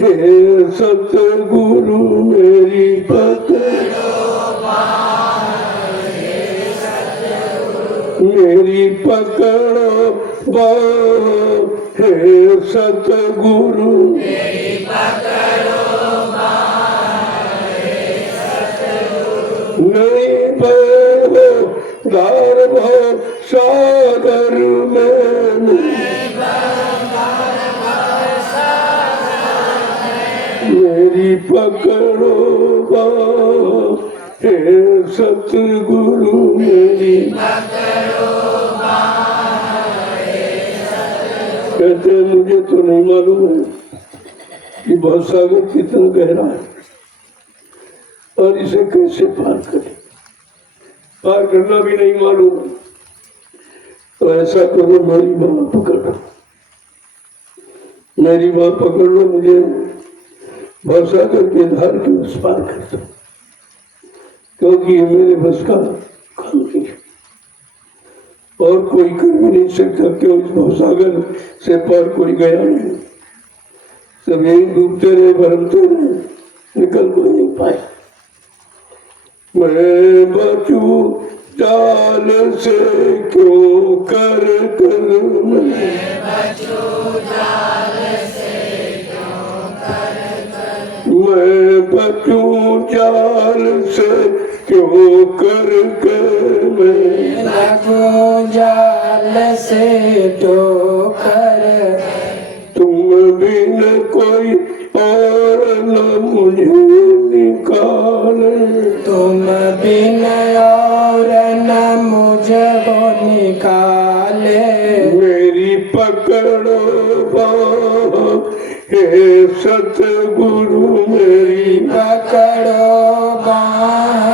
हे सतगुरु मेरी पकड़ो मेरी पकड़ो बाँह, हे सतगुरु मेरी पकड़ो बाँह, हे सतगुरु नहीं बहो धार भव सागर में मेरी पकड़ो बाँह, हे सतगुरु मेरी पकड़ो बाँह, हे सतगुरु। कहते हैं मुझे तो नहीं मालूम है कि भवसागर कितना गहरा है और इसे कैसे पार करें, पार करना भी नहीं मालूम है। तो ऐसा करो मेरी बाँह पकड़ो, मेरी बाँह पकड़ लो, मुझे भवसागर के धार के उस पार कर दो, क्योंकि ये मेरे बस का काम नहीं है और कोई कर भी नहीं सकता। क्यों इस भवसागर से पार कोई गया नहीं, सब यही डूबते रहे भरमते रहे, निकल कोई नहीं पाया। मैं बचू जाल से क्यों कर मैं बचू जाल से क्यों कर मैं बचू जाल से क्यों कर मैं बचू जाल से तो कर तुम बिन कोई और न मुझे निकाले तुम बिन और न मुझे वो निकाले मेरी पकड़ो बाँह, हे सतगुरु मेरी पकड़ो बाँह,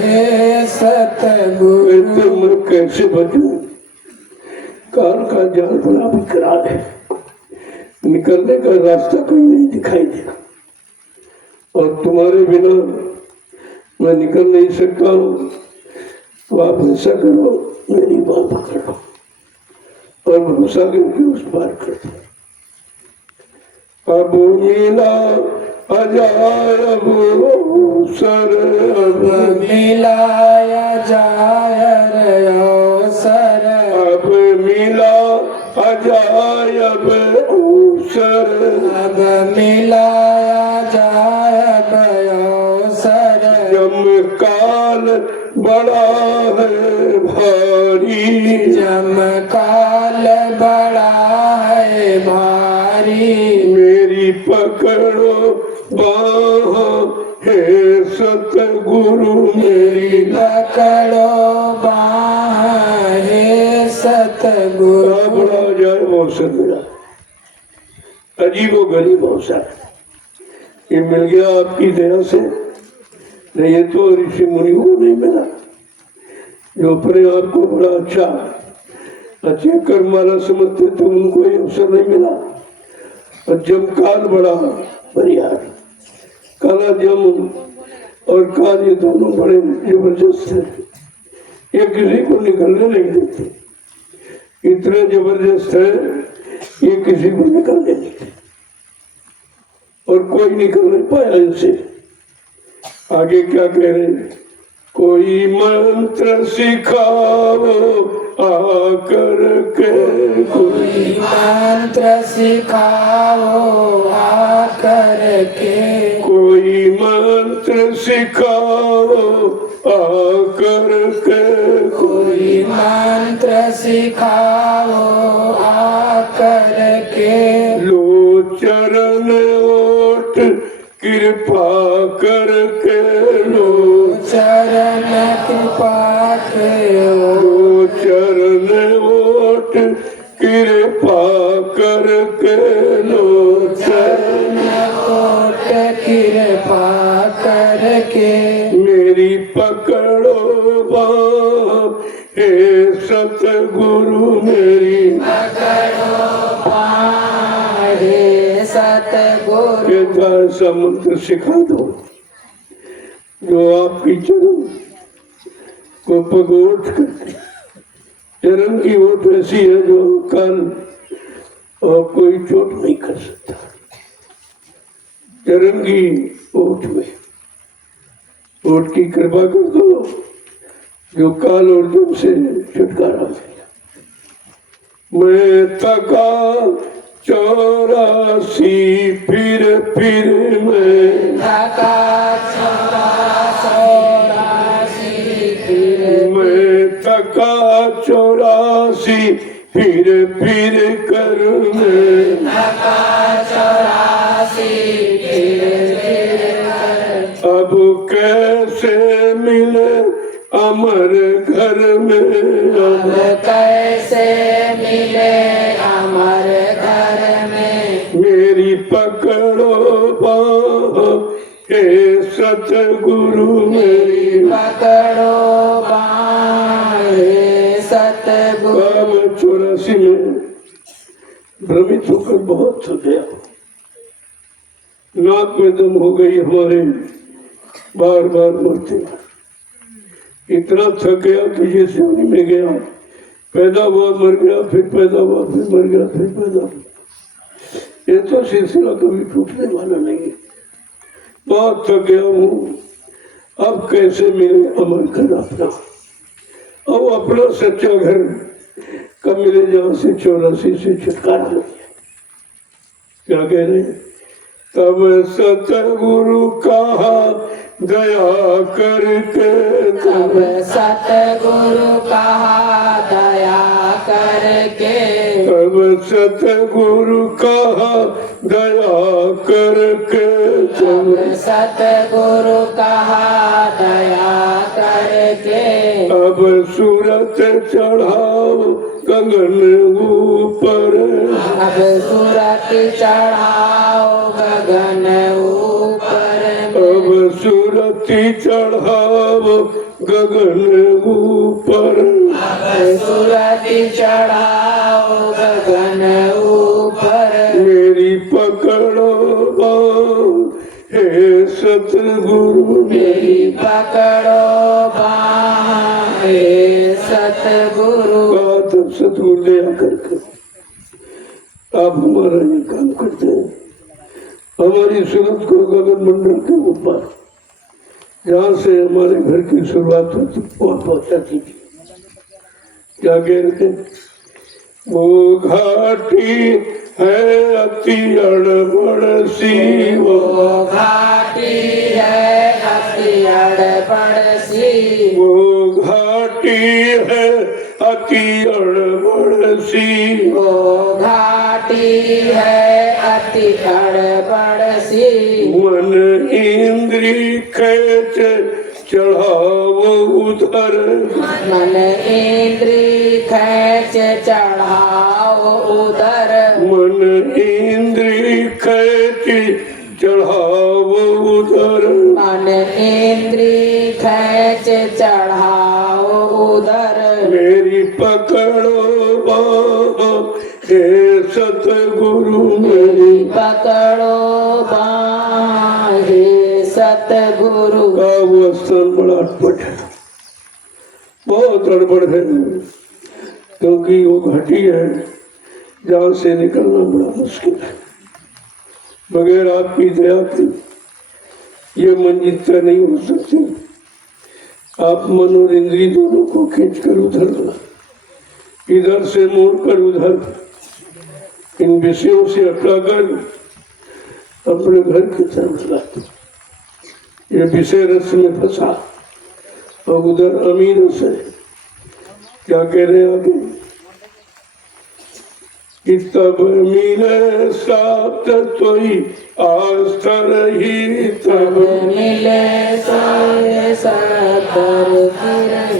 हे सतगुरु। तुम कैसे बचूं, काल का जाल बड़ा विकराल है, निकलने का रास्ता कोई नहीं दिखाई देगा और तुम्हारे बिना मैं निकल नहीं सकता हूँ। तो आप ऐसा करो मेरी बाँह पकड़ो और भवसागर के उस पार कर दो। अब मिला अजायब अवसर अब मिला अजायब अवसर अब मिला अजायब अवसर अब मिला अजायब अवसर जम काल बड़ा है भारी जम काल बड़ा है भारी मेरी पकड़ो बाँह, हे सतगुरु मेरी पकड़ो बाँह, हे सतगुरु। बड़ा जाए अवसर मिला, अजीबो गरीब अवसर ये मिल गया आपकी दया से, नहीं ये तो ऋषि मुनियों को नहीं मिला जो अपने आप को बड़ा अच्छे कर्म वाला समझते थे, उनको ये अवसर नहीं मिला। और जमकाल बड़ा परिहार, काला जामुन और काल ये दोनों बड़े जबरदस्त है, ये किसी को निकलने नहीं देते, इतने जबरदस्त है ये किसी को निकलने नहीं देते और कोई निकल नहीं पाया इनसे। आगे क्या कह रहे हैं, कोई मंत्र सिखाओ आकर के कोई मंत्र सिखाओ आकर के कोई मंत्र सिखाओ आकर के कोई मंत्र सिखाओ आकर के लो चरण ओट कृपा करके लो चरण कृपा के लो चरण ओट कृपा करके लो चरण ओट कृपा करके मेरी पकड़ो बाँह, हे सतगुरु मेरी पकड़ो बाँह, हे सतगुरु। समुद्र सिखा दो जो आपकी चरण को पगोट करते, चरण की ओट ऐसी है जो काल और कोई चोट नहीं कर सकता। चरंगी ओठ में, ओठ की कृपा कर दो जो काल और जब से छुटकारा मिला। मैं थका 84 फिर मैं थका 84 मैं थका 84 फिर कर मैं थका 84 अब कैसे मिले अमर घर में, अब कैसे मिले अमर घर में। मेरी पकड़ो बाँह हे सतगुरु, मेरी पकड़ो बाँह हे सतगुरु। 84 में भ्रमित होकर बहुत थक गया, नाक में दम हो गई हमारे, बार बार मरते, इतना थक गया कि जैसे उन्हीं में गया, पैदा हुआ मर गया, फिर पैदा हुआ, फिर मर गया, फिर पैदा हुआ। ये तो सिलसिला कभी टूटने वाला नहीं है। बहुत थक गया हूँ, अब कैसे मिले अमर घर अपना, अब अपना सच्चा घर कब मिले जहाँ से 84 से छुटकारा मिले। क्या कह रहे हैं? तब सतगुरु कहा दया करके, तब सतगुरु कहा दया करके, तब सतगुरु कहा दया करके, तब सतगुरु कहा दया करके। अब सूरत चढ़ाओ गगन ऊपर, अब सूरत चढ़ाओ गगन ऊपर, अब सूरत चढ़ाओ गगन ऊपर, सूरत चढ़ाओ गगन ऊपर। मेरी पकड़ो बाँह हे सतगुरु, मेरी पकड़ो बाँह हे सतगुरु। तब सतगुरु दया करके आप हमारा ये काम करते हैं, हमारी सूरत को गगन मंडल के ऊपर जहाँ से हमारे घर की शुरुआत होती वहाँ पहुँचाती थी। क्या कह रहे थे? वो घाटी है अति अड़बड़ सी, वो घाटी है अति अड़बड़ सी, वो घाटी है अति अड़बड़ सी, वो घाटी है अति अड़बड़ सी। मन इंद्री खेच चढ़ाओ उधर, मन इंद्री खेच चढ़ाओ उधर, मन इंद्री खेच चढ़ाओ उधर, मन इंद्री खेच चढ़ाओ उधर। मेरी पकड़ो बाँह हे सतगुरु, मेरी पकड़ो बाँह हे सतगुरु। का वो स्थान बड़ा अटपट है, बहुत गड़बड़ है, क्योंकि वो घाटी है जहाँ से निकलना बड़ा मुश्किल है। बगैर आपकी दया के ये मंजिल तय नहीं हो सकती। आप मन और इंद्री दोनों को खींच कर उधर ला, इधर से मोड़ कर उधर, इन विषयों से हटाकर अपने घर की तरफ लाते। ये विषय रस में फंसा और उधर अमीर से क्या कह रहे हैं आगे? कि तब मिले साथ तोई आस्था रही, तब मिले सतर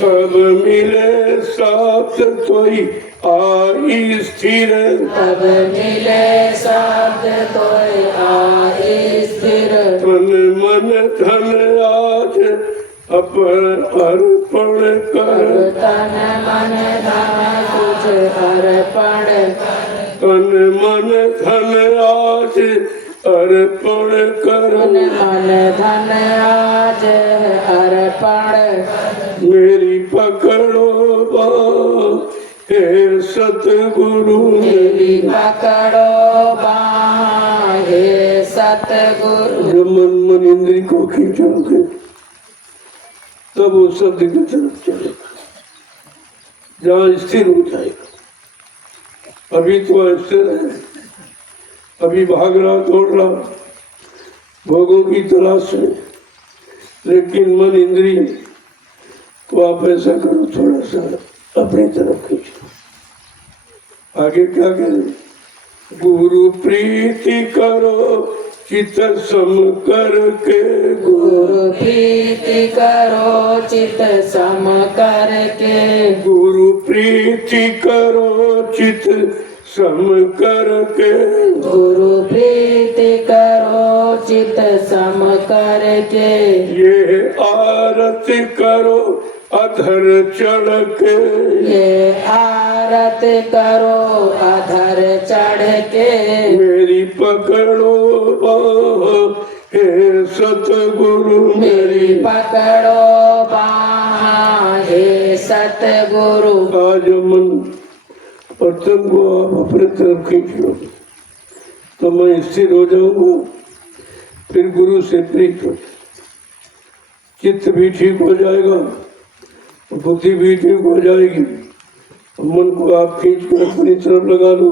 तब मिले साथ तोई आई स्थिर, तब मिले साथ तो आई स्थिर। तन मन धन आज अर्पण कर, तन मन धन तुझ अर्पण, तन मन धन आज अर्पण कर, तन मन धन आज अर्पण। मेरी पकड़ो बाँह हे सतगुरु, मेरी पकड़ो बाँह हे सतगुरु। जब मन इंद्री को खींचोगे तब वो शब्द की तरफ चलेगा, जहाँ स्थिर हो जाएगा। अभी तो स्थिर है, अभी भाग रहा दौड़ रहा भोगों की तलाश में, लेकिन मन इंद्री तो आप ऐसा करो, थोड़ा सा अपनी तरफ खींचो। आगे क्या करें? गुरु प्रीति करो चित सम करके, गुरु प्रीति करो चित सम करके, गुरु प्रीति करो चित सम करके, गुरु प्रीति करो चित सम करके, ये आरती करो अधर चढ़ के, ये आरत करो अधर चढ़ के, मेरी पकड़ो बाँह हे सतगुरु, मेरी पकड़ो बाँह हे सतगुरु। आज मन और तन को आप अपने तरफ खींच लो तो मैं स्थिर हो जाऊंगा, फिर गुरु से प्रीत हो, चित्त भी ठीक हो जाएगा, बुद्धि भी ठीक हो जाएगी। मन को आप खींच कर अपनी तरफ लगा लो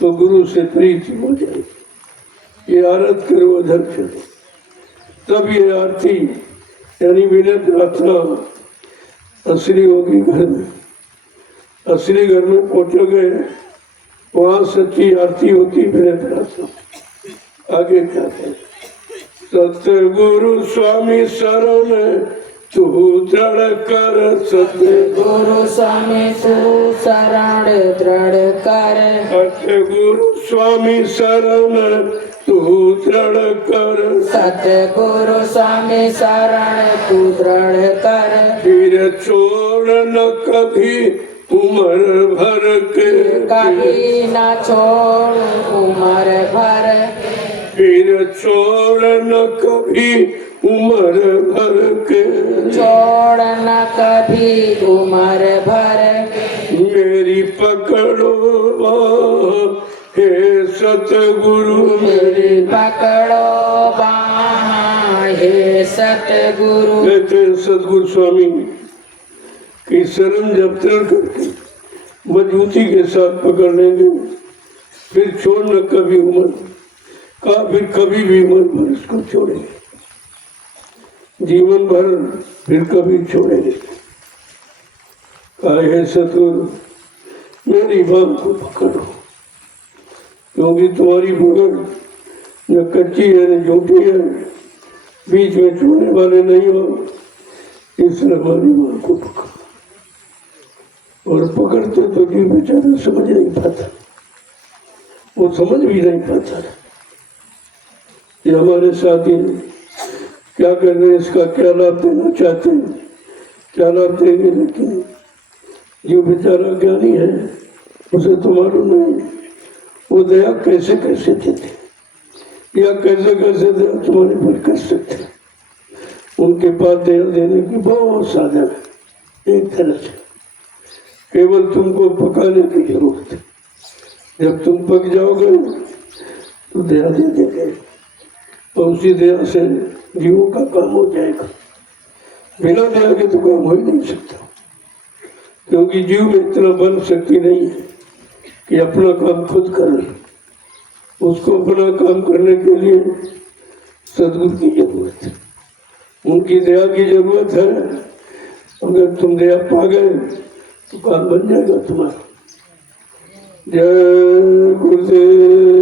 तो गुरु से प्रीत हो जाएगी। ये आरत करो अधर चलो, तब ये आरती यानी विनय प्रार्थना असली होगी घर में। असली घर में पहुंचोगे वहां सच्ची आरती होती विनय प्रार्थना। आगे क्या कहें? सतगुरु स्वामी शरण तू दृढ़ कर, सतगुरु स्वामी तू शरण दृढ़ कर, सतगुरु स्वामी शरण तू दृढ़ कर, सतगुरु स्वामी शरण तू दृढ़ कर, फिर छोड़ न कभी उम्र भर के, कभी न छोड़ उम्र भर, फिर छोड़ न कभी उम्र भर के, छोड़ न कभी उम्र भर, मेरी पकड़ो बाँह हे सतगुरु, मेरी पकड़ो बाँह हे सतगुरु। कहते सतगुरु स्वामी की शरण जब तक करके मजबूती के साथ पकड़ लेंगे, फिर छोड़ न कभी उम्र का, फिर कभी भी उम्र भर इसको छोड़ेंगे, जीवन भर फिर कभी छोड़ेंगे। कहे सतगुरु मेरी बात को पकड़ो, क्योंकि तुम्हारी पकड़ न कच्ची है न झूठी है, बीच में छोड़ने वाले नहीं हो, इसलिए हमारी बात को पकड़ो। और पकड़ते तो जीव बेचारा समझ नहीं पाता, वो समझ भी नहीं पाता ये हमारे साथी क्या कर रहे हैं, इसका क्या लाभ देना चाहते हैं, क्या लाभ देंगे, लेकिन जो बेचारा ज्ञानी है उसे तो मालूम नहीं वो दया कैसे कैसे देते या कैसे कैसे दया तुम्हारे पर कर सकते। उनके पास दया देने की बहुत साधन है, एक तरह से केवल तुमको पकाने की जरूरत है। जब तुम पक जाओगे तो दया दे देंगे और उसी दया से जीवों का काम हो जाएगा। बिना दया के तो काम हो ही नहीं सकता, क्योंकि जीव में इतना बल शक्ति नहीं है कि अपना काम खुद कर ले। उसको अपना काम करने के लिए सद्गुरु की जरूरत है, उनकी दया की जरूरत है। अगर तुम दया पा गए तो काम बन जाएगा तुम्हारा। जय गुरुदेव।